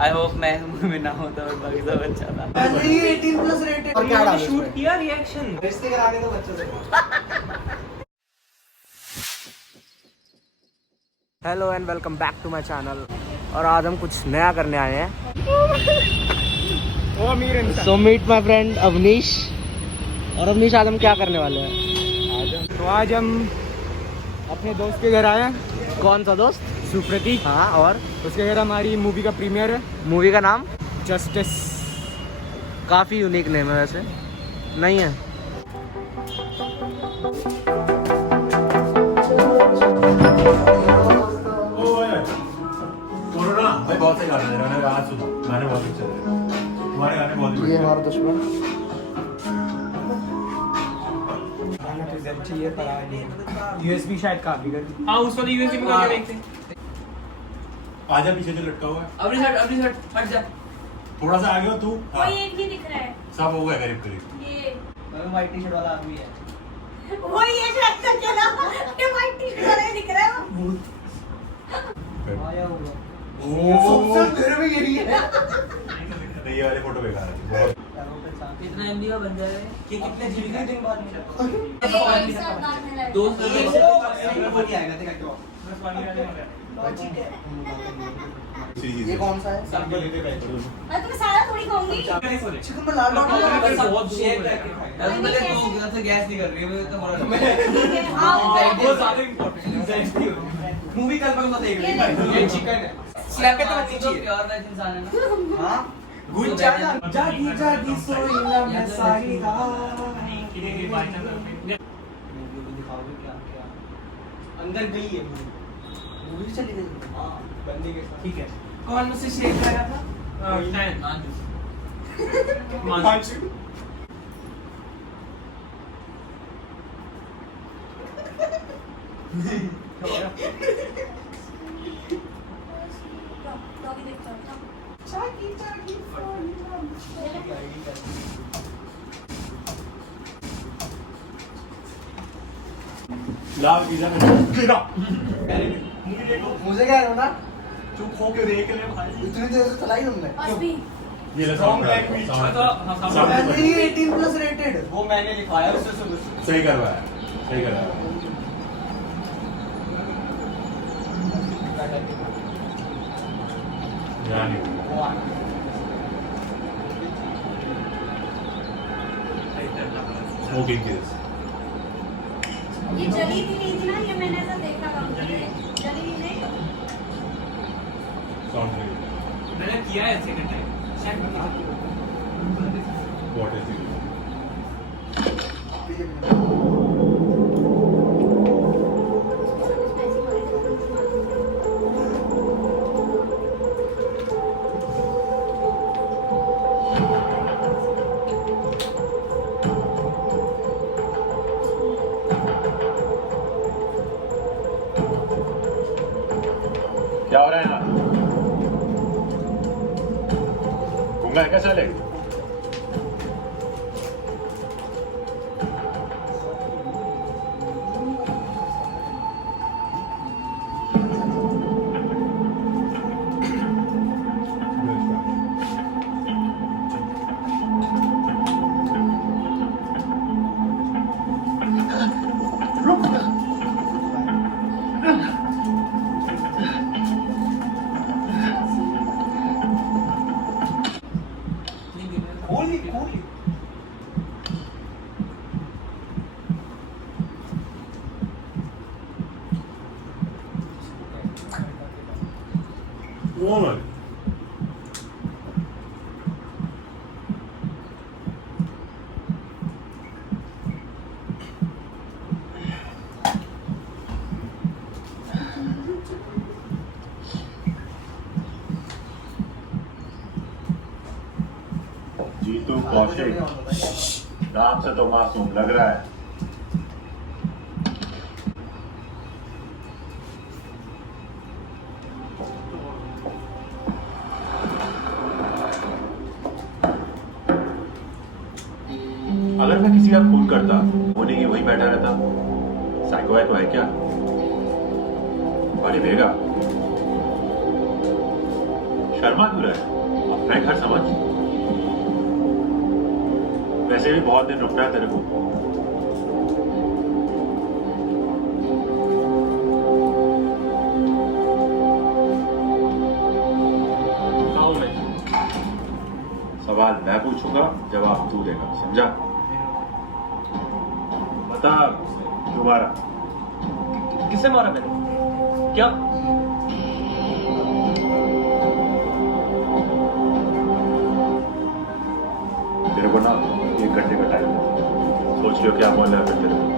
I hope मैं movie में ना होता और बाकी सब अच्छा था। ये 18+ रेटेड और क्या शूट किया रिएक्शन रिश्ते कराने तो बच्चों से। Hello and welcome back to my channel. और आज हम कुछ नया करने आए हैं। So meet my friend Avneesh. और अवनीश आज हम क्या करने वाले हैं? आज हम अपने दोस्त के घर आए हैं, कौन सा दोस्त? सुप्रतीक। हाँ, और उसके घर हमारी मूवी का प्रीमियर है, मूवी का नाम? जस्टिस। काफ़ी यूनिक नेम है वैसे, नहीं है? कोरोना भाई बहुत सही गाना दे रहा है, मैंने गाना सुना, गाने बहुत अच्छे लग रहे हैं, तुम्हारे गाने बहुत ये हमारा दुश्मन। यूएसबी शायद काफी कर। हाँ उस वाले यूएसबी में करके देखते हैं। आजा पीछे जो लटका हुआ है, अपनी साइड हट जा। थोड़ा सा आगे हो तू। हाँ, कोई एक भी दिख रहा है। सब हो गया करीब करीब। ये व्हाइट टी-शर्ट वाला आदमी है। वो ये ट्रैक्टर चला, ये व्हाइट टी-शर्ट वाला ही दिख रहा है वो। आया होगा। सबसे मेरे में यही है। नहीं, ये वाले फोटो बेकार है बहुत। कितना एमबी का बन जाएगा कि कितने जीबी का दिन बाद में एक साथ मारने लगा। दोस्त ये आएगा देखा क्यों? ये कौन सा है? मैं तुम्हें सारा थोड़ी खाऊंगी। चिकन में लाल डॉट बहुत शेयर दूर करके है। खाएगा। ऐसे पहले तो से गैस नहीं कर रही है, मैं तो बड़ा ठीक है, हाँ, बहुत ज्यादा इंपॉर्टेंट मूवी कल पर मत देख ये लेना। ये चिकन है। स्लैब पे तो मत नीचे। प्योर वेज इंसान है ना। हां गुड जाना जागी जागी सोई ना मैं सारी रात। दिखाओगे क्या क्या अंदर गई है मूवी चली गई। हां बंदी के साथ ठीक है। कौन मुझसे शेयर करेगा था? मांचू। डॉगी देखता हूँ। जागी जागी सोई ना लाल पिज़्ज़ा में तेरा मुझे क्या है ना चुप हो के देख ले भाई। इतनी देर से चलाई हमने। बस भी। ये ले Wrong language। ये 18+ रेटेड वो मैंने लिखवाया उससे सुन। सही करवाया, सही करवाया। ध्यान नहीं स्मोकिंग केस। ये जली थी नहीं थी ना, ये मैंने ऐसा देखा था। जली हुई नहीं। साउंड मैंने किया है second time. What is it? क्या हो रहा है यहाँ? गूंगा है क्या साले? होली होली Woman. जीतू कौशिक नाम से तो मासूम लग रहा है। अगर मैं किसी का खून करता, होने की वही बैठा रहता, साइको है तो है क्या? वाली भेगा शर्मा क्यों रहा है? अपना ही घर समझ। वैसे भी बहुत दिन रुकना है तेरे को। सवाल मैं पूछूंगा, जवाब तू देगा, समझा? बता क्यों मारा? किसे मारा मैंने? क्या? तेरे को ना 1 घंटे का टाइम है, सोच लियो क्या बोलना है फिर तेरे को।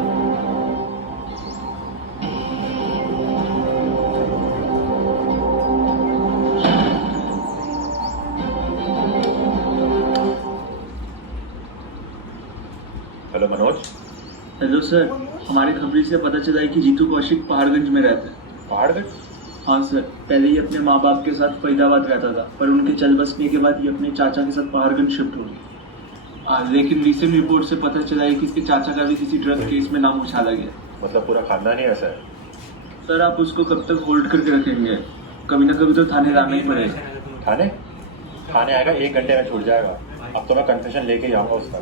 हेलो मनोज। हेलो सर, हमारी खबरी से पता चला है कि जीतू कौशिक पहाड़गंज में रहता है। पहाड़गंज? हाँ सर, पहले ये अपने माँ बाप के साथ फरीदाबाद रहता था, पर उनके चल बसने के बाद ये अपने चाचा के साथ पहाड़गंज शिफ्ट हो गया। लेकिन रिसेंट रिपोर्ट से पता चला है कि इसके चाचा का भी किसी ड्रग केस में नाम उछाला गया। मतलब पूरा खानदान ही ऐसा है? सर आप उसको कब तक होल्ड करके रखेंगे? कभी ना कभी तो थाने लाना ही पड़ेगा। थाने? थाने आएगा 1 घंटे में छूट जाएगा। अब तो मैं कन्फेशन लेके ही आऊंगा उसका।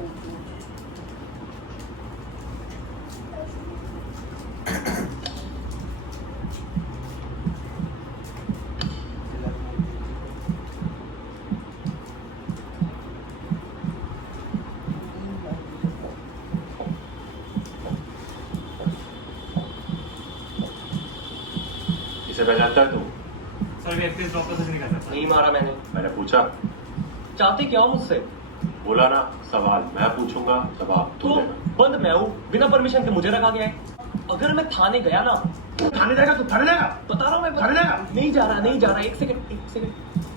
इसे पहचानता है तू? सर व्यक्ति इस डॉक्टर से नहीं कर सकता। नहीं मारा मैंने पूछा? चाहते क्या हो मुझसे? बोला ना, सवाल मैं पूछूंगा, जवाब तू तो देगा। बंद मैं हूँ, बिना परमिशन के मुझे रखा गया है। अगर मैं थाने गया ना, थाने जाएगा तू? थाने जाएगा? बता रहा हूँ मैं, थाने जाएगा? नहीं जा रहा। 1 सेकंड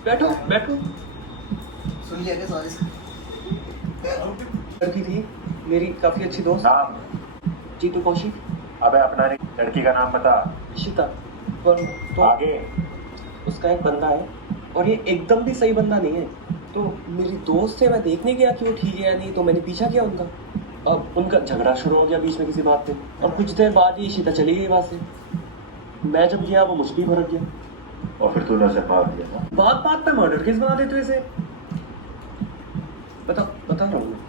बैठो। सुनिए सॉरी लड़की थी मेरी काफी अच्छी दोस्त, नाम? जीतू कौशिक। अबे अपना नहीं, लड़की का नाम बता। इशिता। पर तो आगे? उसका एक बंदा है और ये एकदम भी सही बंदा नहीं है। तो मेरी दोस्त से मैं देखने गया कि वो ठीक है या नहीं, तो मैंने पीछा किया उनका। अब उनका झगड़ा शुरू हो गया बीच में किसी बात पे, और कुछ देर बाद ही इशिता चली गई वहां से। मैं जब गया वो मुझ पर भड़क गया। और फिर तूने उसे मार दिया ना? बात पे मर्डर केस बना देते इसे। बता रहा हूँ मैं।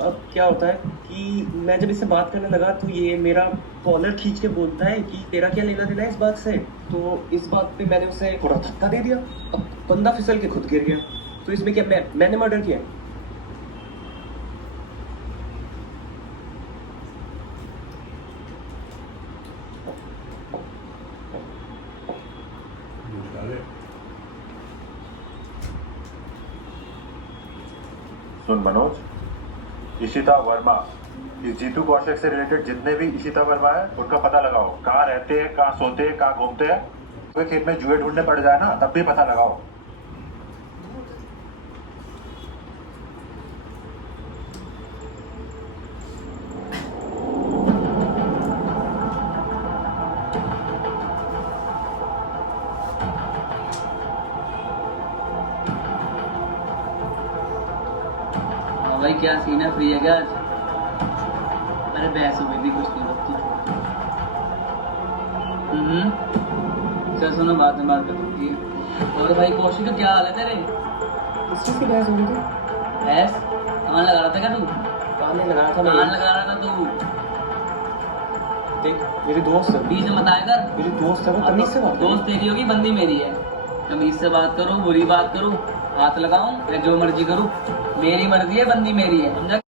अब क्या होता है कि मैं जब इससे बात करने लगा तो ये मेरा कॉलर खींच के बोलता है कि तेरा क्या लेना देना है इस बात से। तो इस बात पे मैंने उसे थोड़ा धक्का दे दिया। अब बंदा फिसल के खुद गिर गया। तो इसमें क्या मैंने मर्डर किया? सुन मनोज, इशिता वर्मा, इस जीतू कौशिक से रिलेटेड जितने भी इशिता वर्मा है उनका पता लगाओ। कहाँ रहते हैं, कहाँ सोते हैं, कहाँ घूमते हैं। कोई खेत में जुए ढूंढने पड़ जाए ना, तब भी पता लगाओ। भाई क्या सीन है, फ्री है क्या आज? अरे बहस हो गई थी, कुछ नहीं लगती। चल सुनो, बाद में बात करूँगी। और भाई कौशिक का क्या हाल है तेरे? किस चीज़ की बहस हो रही थी? बहस कान लगा रहा था क्या तू? कान नहीं लगा रहा था कान मैं। लगा रहा था तू? देख मेरी दोस्त है, बीच में मत आया कर। मेरी दोस्त है, वो तमीज से बात दोस्त तेरी होगी, बंदी मेरी है। तमीज से बात करो, बुरी बात करूँ, हाथ लगाऊं या जो मर्जी करूं, मेरी मर्जी है, बंदी मेरी है, समझा?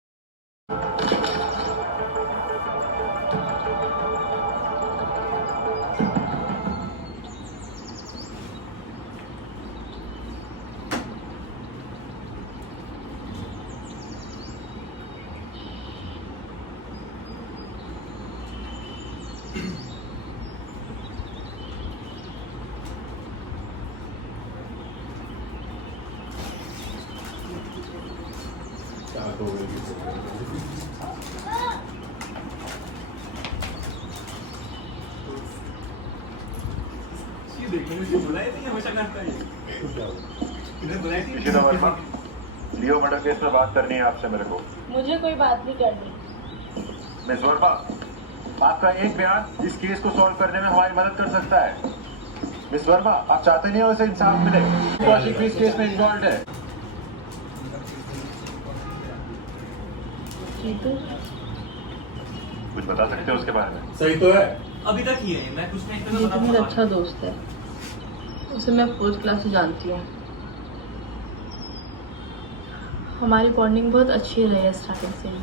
इशिता वर्मा, लियो मर्डर केस में बात करनी है आपसे मेरे को। मुझे कोई बात नहीं करनी। मिस वर्मा, आपका एक बयान इस केस को सॉल्व करने में हमारी मदद कर सकता है। मिस वर्मा, आप चाहते नहीं हो इसे इंसाफ मिले? कौशिक भी इस केस में इन्वॉल्व है। कुछ बता सकते हो उसके बारे में? सही तो है, अभी तक ही है, मैं कुछ नहीं ये तो मेरा अच्छा दोस्त है, उसे मैं 4th क्लास से जानती हूँ। हमारी बॉन्डिंग बहुत अच्छी रही है स्टार्टिंग से ही।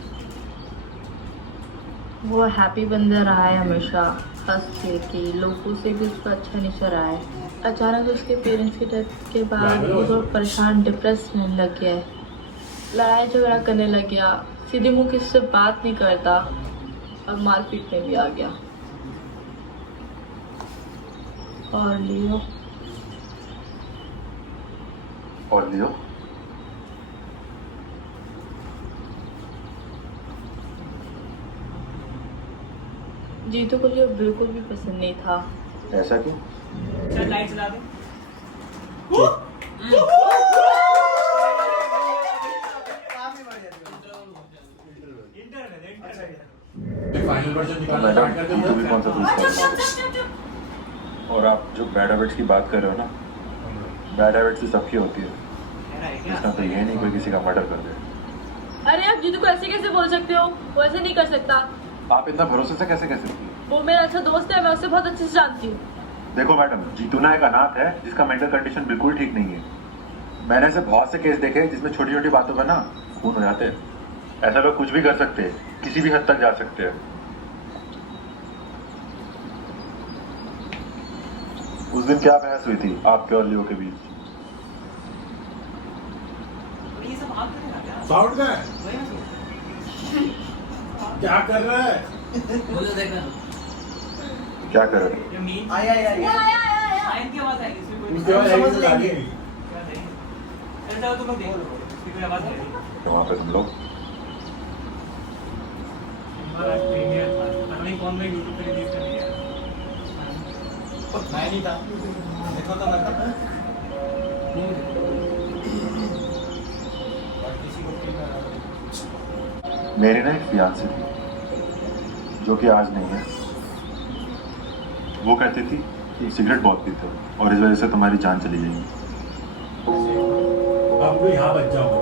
वो हैप्पी बंदा रहा है हमेशा, हंस खेल के, लोगों से भी उसका अच्छा नेचर रहा है। अचानक उसके पेरेंट्स की डेथ के बाद वो बहुत परेशान, डिप्रेस रहने लग गया है, लड़ाई झगड़ा करने लग गया, सीधे मुँह किसी से बात नहीं करता और मारपीट में भी आ गया। और लियो जीतू को लियो बिल्कुल भी पसंद नहीं था। ऐसा क्यों? चल लाइट चला दे। फाइनल वर्जन मैडम, जीतू भी कौन सा दूसरा? और आप जो बैड हैबिट्स की बात कर रहे हो ना, बैड हैबिट्स तो सबकी होती है, इसका तो ये नहीं कोई किसी का मर्डर कर दे। अरे आप जीतू को ऐसे कैसे बोल सकते हो? वो ऐसे नहीं कर सकता। आप इतना भरोसे से कैसे कह सकती हो? वो मेरा अच्छा दोस्त है, मैं उसे बहुत अच्छे से जानती हूँ। देखो मैडम, जीतू ना एक अनाथ है जिसका मेंटल कंडीशन बिल्कुल ठीक नहीं है। मैंने ऐसे बहुत से केस देखे जिसमें छोटी छोटी बातों पर ना खून हो जाते हैं। ऐसा लोग कुछ भी कर सकते हैं, किसी भी हद तक जा सकते हैं। उस दिन क्या बहस हुई थी आपके और लियो के बीच? ये सब बात करेगा क्या? साउंड का है? क्या कर रहा है? बोलो देखना। क्या कर रहे हो? ये मीन आया साइन की आवाज आएगी, इसमें कोई उसके बाद समझ लेंगे। क्या नहीं? अरे चलो तुम लोग देख लो, इसकी कोई आवाज नहीं। तो वहाँ पे तुम लोग हमारा प्रीमियर था, पता नहीं कौन में यूट्यूब पे रिलीज कर दिया। मैं नहीं था, देखो तो मैं था। मेरी ना एक फियांसी थी जो कि आज नहीं है। वो कहती थी कि सिगरेट बहुत पीते हो और इस वजह से तुम्हारी जान चली जाएगी। अब कोई यहाँ बच जाऊंगा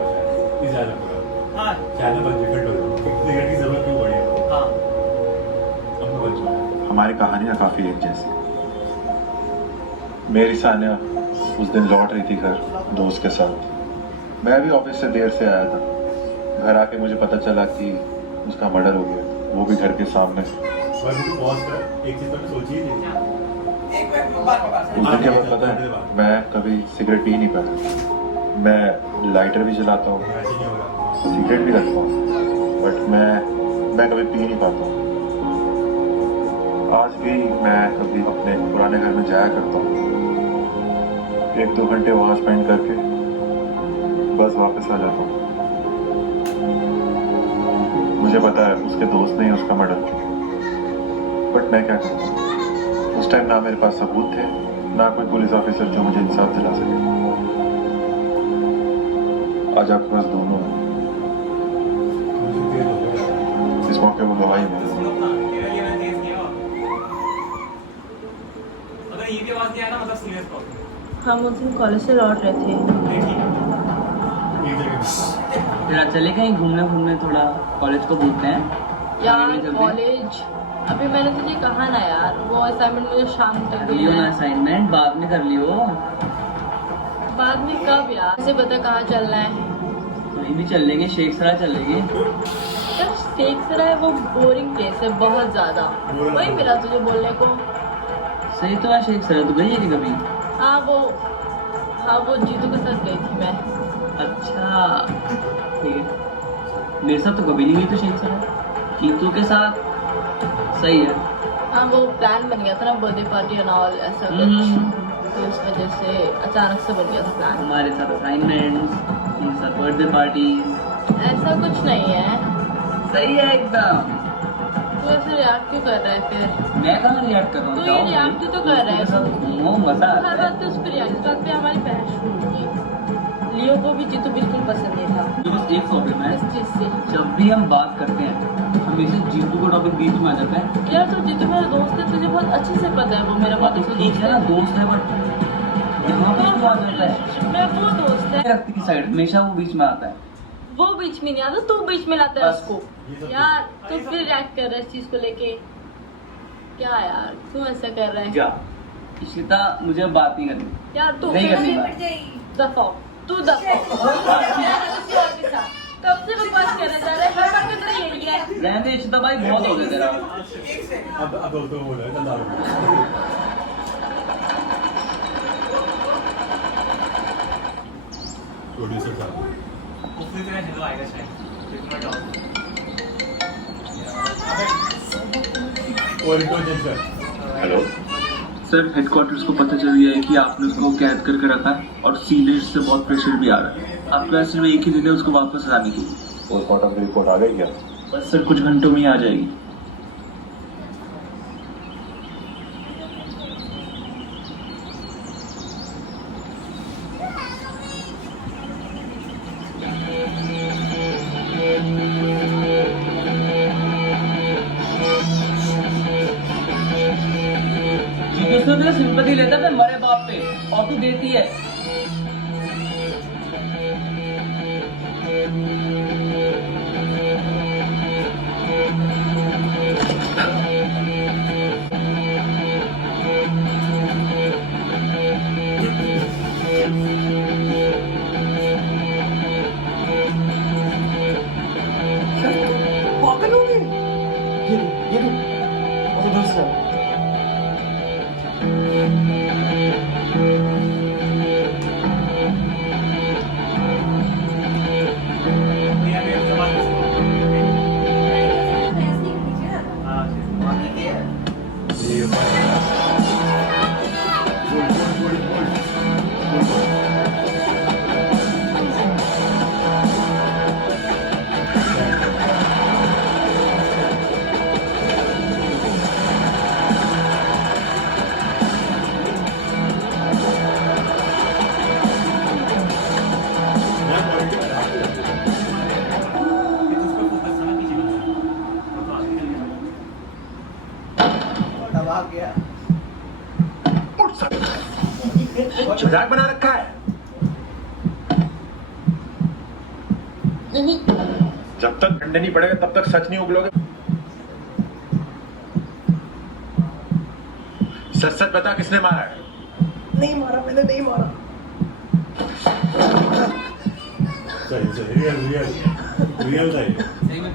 इस ज्यादा पूरा। हाँ ज्यादा बच विकेट हो सिगरेट की जरूरत क्यों पड़ी है? हाँ अब तो बच जाऊंगा। हमारी कहानियाँ काफी एक जैसी। मेरी सानिया उस दिन लौट रही थी घर दोस्त के साथ। मैं भी ऑफिस से देर से आया था। घर आके मुझे पता चला कि उसका मर्डर हो गया, वो भी घर के सामने। बस पॉज कर, एक चीज तो सोची ही नहीं। उस दिन क्या बात पता है, मैं कभी सिगरेट पी नहीं पाया। मैं लाइटर भी जलाता हूँ, ऐसे नहीं हो रहा। सिगरेट भी रखता हूँ, बट मैं कभी पी नहीं पाता हूँ। आज भी मैं कभी अपने पुराने घर में जाया करता हूँ, 1-2 घंटे वहाँ स्पेंड करके बस वापस आ जाता हूँ। मुझे पता है उसके दोस्त ने उसका मर्डर किया, बट मैं क्या करूँ? उस टाइम ना मेरे पास सबूत थे, ना कोई पुलिस ऑफिसर जो मुझे इंसाफ दिला सके। आज आपके पास दोनों हैं। इस मौके वो गवाही तो मिली। सुनो ना, तेरे लिए मैंने तेज किया। अगर ये भी आवाज नहीं आया ना, मतलब सीरियस प्रॉब्लम। हम उस दिन कॉलेज से लौट रहे थे। नहीं ठीक है। जरा चले कहीं घूमने थोड़ा, कॉलेज को भूलते हैं। यार आगे चलते हैं। कॉलेज अभी मैंने तुझे कहा ना यार, वो असाइनमेंट मुझे शाम तक कर लियो देना ना है। असाइनमेंट, बाद में कर लियो। बाद में कब यार? मुझे बता कहाँ चलना है? कहीं भी चल लेंगे, शेखसरा चल लेंगे। यार शेखसरा है, वो बोरिंग प्लेस है बहुत ज्यादा। वही मिला तुझे बोलने को। सही तो है, शेखसरा तो गई है कि कभी? हाँ वो जीतू के साथ गई थी मैं। अच्छा ठीक है, मेरे साथ तो कभी नहीं गई तो शेखसरा, जीतू के साथ सही है। हाँ वो प्लान बन गया था ना, बर्थडे पार्टी एंड ऑल ऐसा कुछ, तो इस वजह से अचानक से बन गया था प्लान। हमारे साथ असाइनमेंट्स, मेरे साथ बर्थडे पार्टी। ऐसा कुछ नहीं है। सही है एकदम। तू ऐसे रिएक्ट क्यों कर रहा है फिर? मैं कहाँ रिएक्ट कर रहा हूँ? तू ये react तो कर रहा है। दोस्तों के साथ घूमो, मजा हर आता है। बात पे उस पर रिएक्ट, इस बात पे हमारी बहस शुरू होगी। लियो को भी जीतू बिल्कुल पसंद नहीं था तो बस एक प्रॉब्लम है, इस चीज से। जब भी हम बात करते हैं हमें हमेशा जीतू का टॉपिक बीच में आ जाता है। यार तो जीतू मेरा दोस्त है, तुझे बहुत अच्छे से पता है वो मेरा बहुत अच्छा ठीक दोस्त है ना, है। दोस्त है बट यहाँ पे क्यों आ जाता है? मैं वो दोस्त है, रखती की साइड हमेशा वो बीच में आता है। वो बीच में नहीं आता, तू बीच में लाता है बस। उसको। यार तू फिर रिएक्ट कर रहा है इस चीज को लेके, क्या यार क्यों ऐसा कर रहा है? क्या इशिता, मुझे अब बात नहीं करनी। यार तू नहीं करनी पिट बात। जाएगी। दफाओ, तू दफाओ। किसी और के साथ कब से बकवास करना चाह रहा है? हर बार का तेरा यही है। रहने दे इशिता भाई, बहुत हो गया तेरा। अब तो बोल रहा है दारू प्रोड्यूसर साहब उसने तेरा हेलो आएगा शायद कितना डाउन और इनको टेंशन हेलो सर हेडक्वार्टर्स को पता चल गया है कि आपने उसको कैद करके रखा है और सीनियर्स से बहुत प्रेशर भी आ रहा है। आपके पास सिर्फ एक ही दिन है उसको वापस लाने की। पोस्टमार्टम की रिपोर्ट आ गई क्या? बस सर कुछ घंटों में ही आ जाएगी। जीतू से सिंपैथी लेता है मरे बाप पे, और तू देती है। पागल हो गए। ये लो, और दूसरा। भैया मेरे से बात करो ऐसे ही पीछे ना। हां मजाक बना रखा है। जब तक डंडे नहीं पड़ेगा तब तक सच नहीं उगलोगे। सच सच बता किसने मारा है? नहीं मारा, मैंने नहीं मारा। सही रियल सही सही में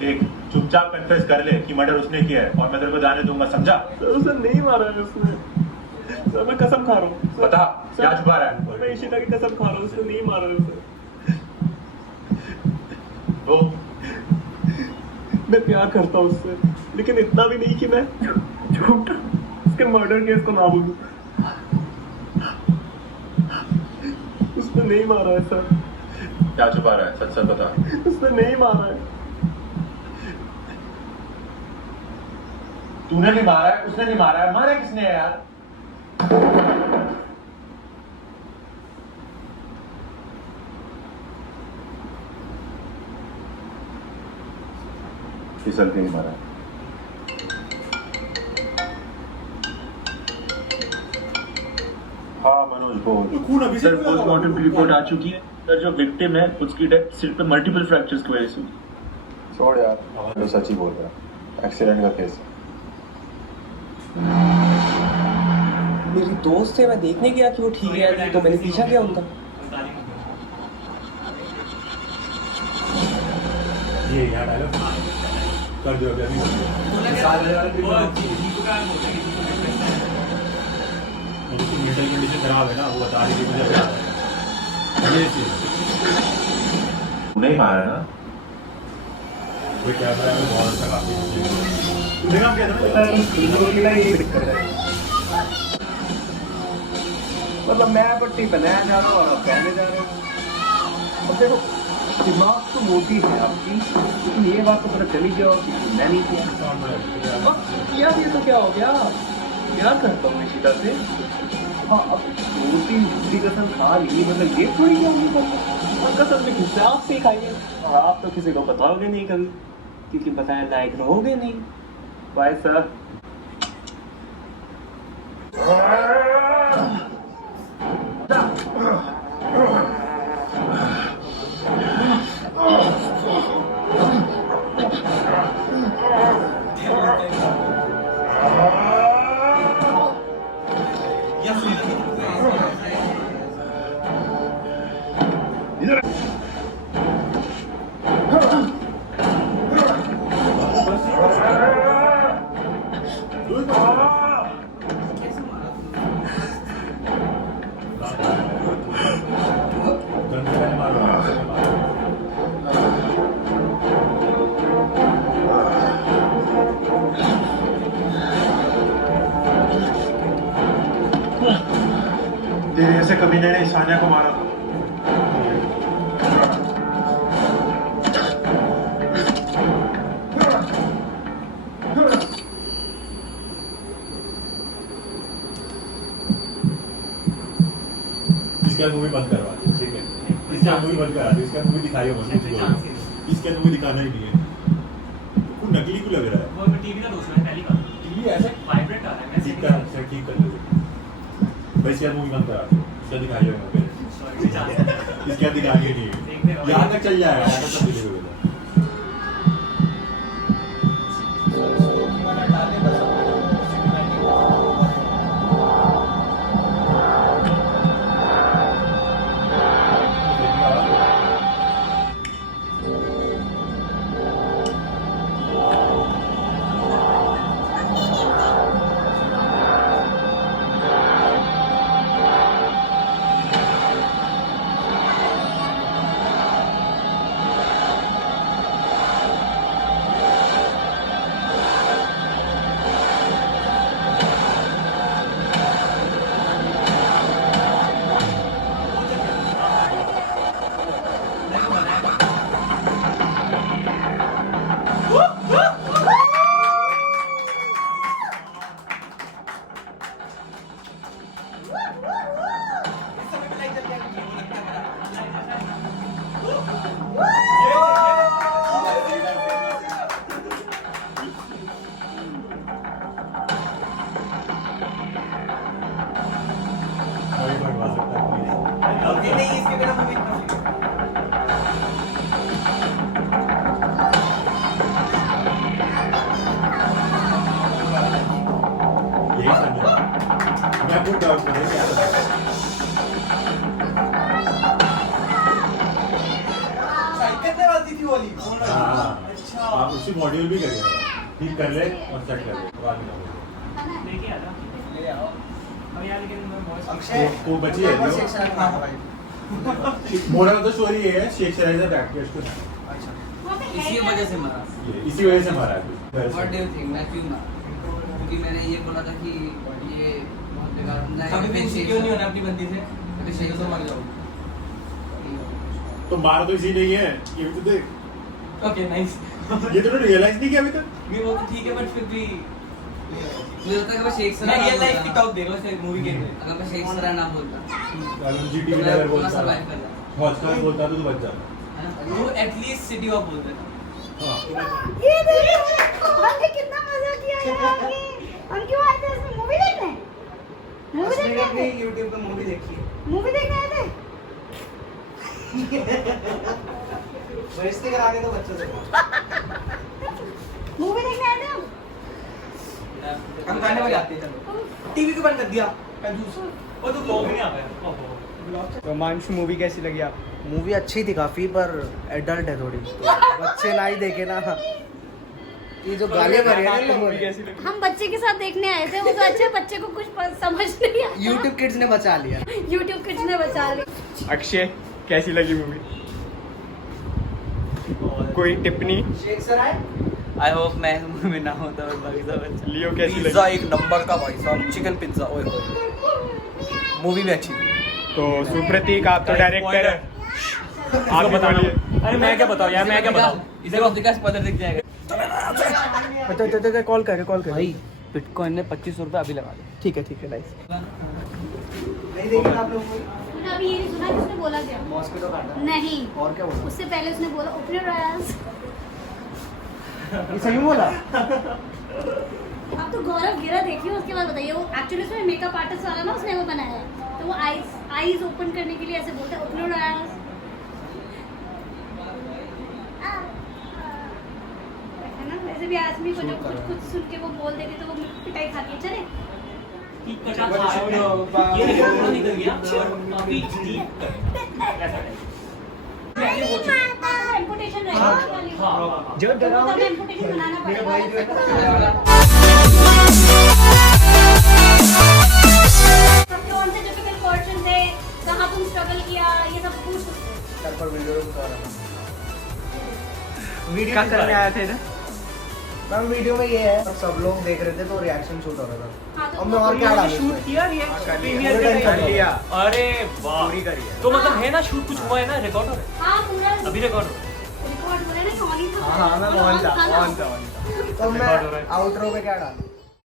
देख चुपचाप कन्फेस कर ले कि मर्डर उसने किया है और मैं तेरे को जाने दूंगा, समझा? सर उसे नहीं मारा है उसने। सर मैं कसम खा रहा हूँ। सर, बता सर, क्या छुपा रहा है? सर, मैं इशिता की कसम खा रहा हूँ, उसने नहीं मारा है उसे। तो मैं प्यार करता हूँ उससे, लेकिन इतना भी नहीं कि मैं झूठ उसके मर्डर केस को ना बोलूं। उसने नहीं मारा है सर। क्या छुपा रहा है? सच सच बता। उसने नहीं मारा है। तूने नहीं मारा है, उसने नहीं मारा है, मारा किसने है यार? फिसल के नहीं मारा है। हाँ मनोज बोल। सर पोस्टमार्टम की रिपोर्ट आ चुकी है सर। जो विक्टिम है उसकी डेथ सिर पे मल्टीपल फ्रैक्चर्स की वजह से हुई। छोड़ यार, तो सच ही बोल रहा है, एक्सीडेंट का केस है। मेरी दोस्त है, मैं देखने गया कि वो ठीक है या नहीं, तो मैंने पीछा किया उनका। ये यार डायलॉग कर दो अभी उसकी मेंटल कंडीशन खराब है ना, वो बता रही थी मुझे अभी आ रहा है ये चीज। तूने ही मारा ना? वो क्या करा है बहुत अच्छा काफी देखा हम कहते हैं मतलब मैं पट्टी बनाया जा रहा हूँ और आप कहने जा रहे हो। अब देखो दिमाग तो मोटी है आपकी, लेकिन ये बात तो पता चली गया और मैं नहीं किया। यार ये तो क्या हो गया, प्यार करता हूँ निशिता से। हाँ अब 2-3 झूठी कसम खा ली, मतलब ये थोड़ी क्या होगी। उनका सब में किससे आप सिखाइए, और आप तो किसी को बताओगे नहीं कभी, क्योंकि बताया लायक रहोगे नहीं। Bye sir. तेरे ऐसे कभी ने सानिया को मारा था। इसका मूवी बंद करवा दे, ठीक है? इसका मूवी बंद करा दे, इसका मूवी दिखाइए मत, इसका मूवी दिखाना ही नहीं है। तो नकली क्यों लग रहा है? वो टीवी का दोस्त है पहली बार। टीवी ऐसे वाइब्रेट आ रहा है। ठीक कर, ठीक कर लो भाई। इसका मूवी बंद करा दे, इसका दिखाइए मत, इसका दिखाइए नहीं, यहाँ तक चल जाएगा, यहाँ तक सब डिलीवर हो जाएगा। आप उसकी मॉड्यूल भी करिएगा, ठीक कर ले और सेट कर ले, बाद में लेके आ जाओ। अब यार लेकिन वो बची है मोरल तो स्टोरी ये है, शेख शराय से बैठ के उसको इसी वजह से मारा। इसी वजह से मारा है। व्हाट डू यू थिंक मैं क्यों मारा? क्योंकि मैंने ये बोला था कि ये बहुत बेकार बंदा है। कभी भी क्यों नहीं होना अपनी बंदी से? अभी शेख तो मर जाओ। तो मारा तो इसी नहीं है, ये भी तो देख। Okay nice. ये तो रियलाइज नहीं किया अभी तक। नहीं वो तो ठीक है बट फिर भी मुझे लगता है कि मैं शेख सराय मैं रियल लाइफ की टॉप देख लो इस मूवी के। अगर मैं शेख सराय ना बोलता जीटीवी अगर बोलता सर्वाइव कर जाता। हॉटस्टार बोलता तो बच जाता। वो एटलीस्ट सिटी ऑफ बोल देना। हाँ ये देखो हमने कितना मजा किया यार। हम क्यों आए थे इसमें मूवी देखने? मूवी देखने आए थे? YouTube पे मूवी देखी है। मूवी देखने आए थे? बहिष्कार करा दे तो बच्चों से। मूवी देखने आए थे हम खाने वाले आते हैं। चलो टीवी को बंद कर दिया कंजूस। वो तो ब्लॉग नहीं आ पाया। तो मानसू मूवी कैसी लगी आप? मूवी अच्छी थी काफी, पर एडल्ट है थोड़ी, बच्चे ना ही देखे ना। ये जो गाली भरी है ना मूवी कैसी लगी? हम बच्चे के साथ देखने आए थे। वो तो अच्छे बच्चे को कुछ समझ नहीं आया। YouTube किड्स ने बचा लिया। YouTube किड्स ने बचा लिया। अक्षय कैसी लगी मूवी? कोई टिप्पणी? आई होप मैं मूवी में ना होता और बाकी सब अच्छा। लियो कैसी पिज्जा लगी? एक नंबर का भाई साहब, चिकन पिज्जा। ओए होए मूवी भी अच्छी थी। तो सुप्रतीक आप तो डायरेक्टर है, आप बताइए। अरे मैं क्या बताऊं यार, मैं क्या बताऊं? इसे को दिखा स्पॉइलर दिख जाएगा। कॉल कर भाई बिटकॉइन ने 2500 रुपए अभी लगा दिए। ठीक है नाइस। नहीं देखी आप लोग? तुमने अभी ये नहीं सुना कि उसने बोला क्या? मॉस्किटो काटा नहीं, और क्या बोला? उससे पहले उसने बोला ओपन योर आईज। ये सही बोला? आप तो गौरव गिरा देखिए, उसके बाद बताइए। वो एक्चुअली उसमें मेकअप आर्टिस्ट वाला ना, उसने वो बनाया है, तो वो आईज ओपन करने के लिए ऐसे बोलते हैं ओपन योर आईज। है ना? वैसे भी आदमी को जब कुछ सुन के वो बोल देती तो वो पिटाई खाती है। चले ये रिकॉर्ड निकल गया और अभी ठीक कर ऐसा है। रेपुटेशन रहेगा जो डराओगे रेपुटेशन बनाना मेरा पड़ेगा। भाई जो है सब कौन से डिफिकल्ट क्वेश्चन थे, कहाँ तुम स्ट्रगल किया, ये सब पूछ सकते हो। सर पर वीडियो क्या करने आया थे इधर? मैम वीडियो में ये है, सब लोग देख रहे थे तो रिएक्शन शूट हो रहा था। हाँ, तो अब मैं और क्या डालूं? शूट किया प्रीमियर कर लिया। अरे वाह पूरी करी है। तो मतलब है ना शूट कुछ हुआ है ना, रिकॉर्ड हो रहा हाँ पूरा है अभी रिकॉर्ड हो रिकॉर्ड हो रहा है ना, ऑन ही था। हाँ मैं ऑन था। रहा है तो मैं आउटरो में क्या डालूं?